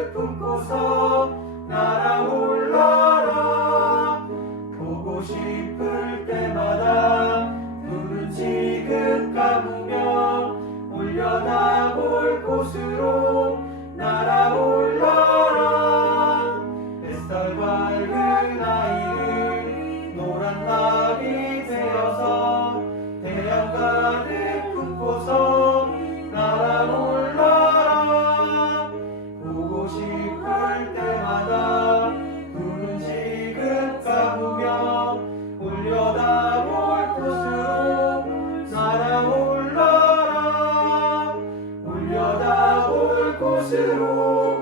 가득 품고서 날아올라라. 보고 싶을 때마다 눈은 지금 감으며 올려다볼 곳으로 날아올라라. 햇살 밝은 아이는 노란 나비 되어서 태양 가득 품고서 날아올라라. 보고 싶을 때마다 눈은 지금 감으며 올려다볼 곳으로 날아올라라. 올려다볼 곳으로